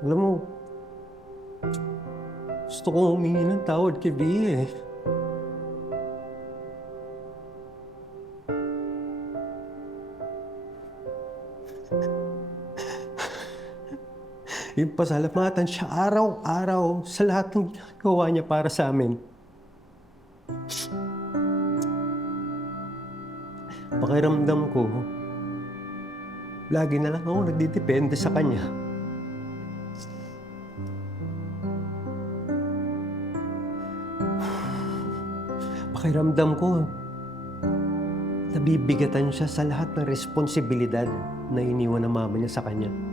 Alam mo, gusto kong humingi ng tawad kay Bea eh. Yung pasalamatan siya araw-araw sa lahat ng ginagawa niya para sa amin. Pakiramdam ko, lagi na lang ako nagdidepende sa kanya. Pakiramdam ko, nabibigatan siya sa lahat ng responsibilidad na iniwan ng mama niya sa kanya.